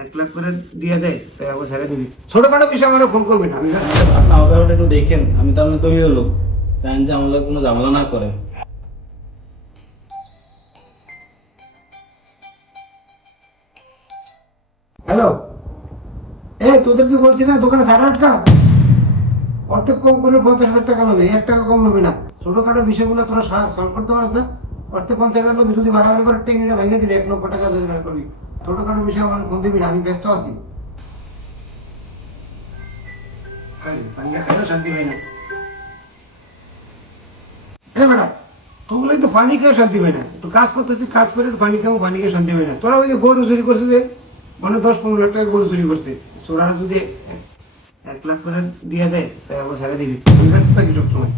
1 লাখ করে দিয়ে দেয় তাই আবার ছেড়ে দিবি। ছোটখাটো বিষয় আমার ফোন করবি না। আমি আপনি আমার ব্যাপারটা একটু দেখেন, আমি তো আপনার দলীয় লোক, তাই যে আমার লোক কোনো ঝামেলা না করে। হ্যালো, তোদের কি বলছি না দোকানে 8.5 টাকা, অর্ধেক কম করে 50,000 টাকা নেবে, 1 টাকা কম নেবে না। ছোটখাটো বিষয়গুলো তোরা সলভ করতে পারস না, অর্ধেক 50,000 নেবে, যদি বাড়াবাড়ি করে টেঙ্গিটা ভেঙে দিলে 1 লক্ষ টাকা জরিমানা করবি। ছোটখাটো বিষয় আমার ফোন দিবি না, আমি ব্যস্ত আছি। শান্তি হয় না ম্যাডাম, তোগুলোই তো পানি খেয়ে শান্তি হয় না। একটু কাজ করতেছি, কাজ করে পানি খাবো, পানি খেয়ে শান্তি হয় না। তোরা ওই যে গরু চুরি করছে, যে মানে 10-15 লাখ টাকা গরু চুরি করছে, ওরা যদি 1 লাখ করে দিয়ে দেয় তাই আবার ছেড়ে দিবি। আমি ব্যস্ত থাকি সবসময়।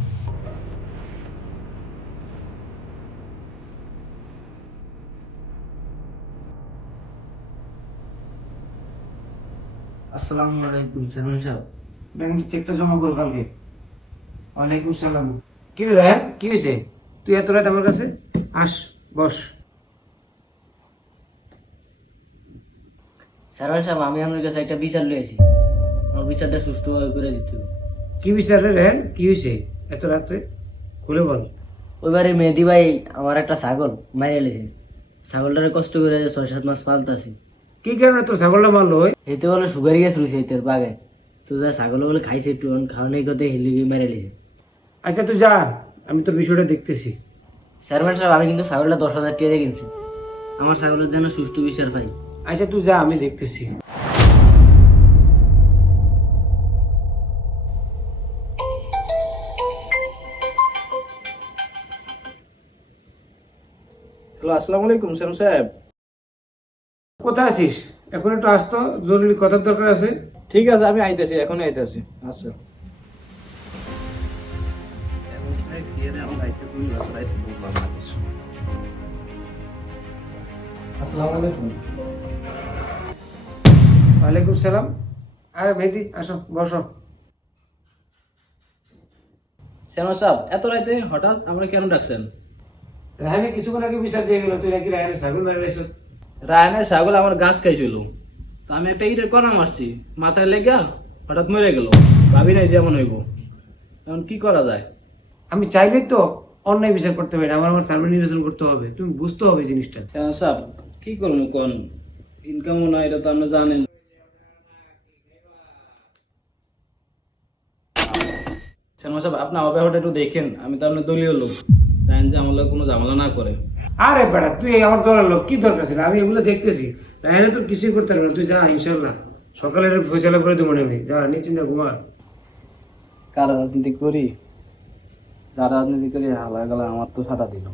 আসসালামু আলাইকুম চেয়ারম্যান সাহেব। ব্যাংকের চেকটা জমা করো কালকে। ওয়ালাইকুম সালাম। কি রে রায়হান, কি হয়েছে? তুই এত রাত আমার কাছে? আস, বস। চেয়ারম্যান সাহেব, আমি আপনার কাছে একটা বিচার লইছি, আমার বিচারটা সুষ্ঠুভাবে করে দিতে হবে। কি বিচার রে রায়হান, কি হয়েছে এত রাত্রে? খুলে বল। ওইবারে মেহেদি ভাই আমার একটা ছাগল মারিয়ে লেছে। ছাগলটারে কষ্ট করে 6-7 মাস পালতাছি। কি কারণে তোর ছাগলটা মারলো? এতে বলে সুগার গেছে রয়েছে এতে বাগায়, তো যা ছাগল বলে খাইছে একটু খাওয়ানোর কথা হেলি মারিয়ে লেছে। আচ্ছা তুই যা, আমি তোর বিষয়টা দেখতেছি। চেয়ারম্যান সাহেব, আমি কিন্তু ছাগলটা 10,000 টাকা দিয়ে কিনছি। আমার ছাগলের জন্য সুষ্ঠু বিচার পাই। আচ্ছা তুই যা, আমি দেখতেছি। হ্যালো, আসসালামু আলাইকুম চেয়ারম্যান সাহেব। কোথায় আছিস? এখন একটু আসতো, জরুরি কথার দরকার আছে। ঠিক আছে, আমি আইতেছি, এখনই আইতেছি। আচ্ছা। আসসালামু আলাইকুম। ওয়ালাইকুম সালাম। আরে মেহেদি, আসো, বসো। চেয়ারম্যান সাহেব, এত রাতে হঠাৎ আমরা কেন ডাকছেন? রায়হানে কিছুক্ষণ আগে বিচার দিয়ে গেল, তুই নাকি রায়হানের ছাগল মেরে গেছ। রায়নের ছাগল আমার গাছ খাইছিল, তো আমি একটা ইটের কণা মারছি, মাথায় লেগা হঠাৎ মরে গেল। ভাবি নাই যেমন হইব, এখন কি করা যায়? আমি চাইলেই তো অন্যায় বিচার করতে পারি না, আমার আমার সার্ভে নির্বাচন করতে হবে, তুমি বুঝতে হবে জিনিসটা। চেয়ারম্যান সাহেব, কি করবো কোন, ইনকামও না, এটা তো আপনি জানেন। চেয়ারম্যান সাহেব, আপনি আমার ব্যাপারটা একটু দেখেন, আমি তো আপনার দলীয় লোক, তাই যে আমার লোক কোনো ঝামেলা না করে। আরে বেড়া, তুই আমার দলের লোক, কি দরকার ছিল? আমি এগুলো দেখতেছি। রায়হানে তোর কিছুই করতে পারবে না, তুই যা, ইনশাল্লাহ সকালে ফয়সালা করে দেবো। আমি যা, নিশ্চিন্তে ঘুমা। কার রাজনীতি করি, যার রাজনীতি করি হালা গেলা আমার তো সাদা দিল।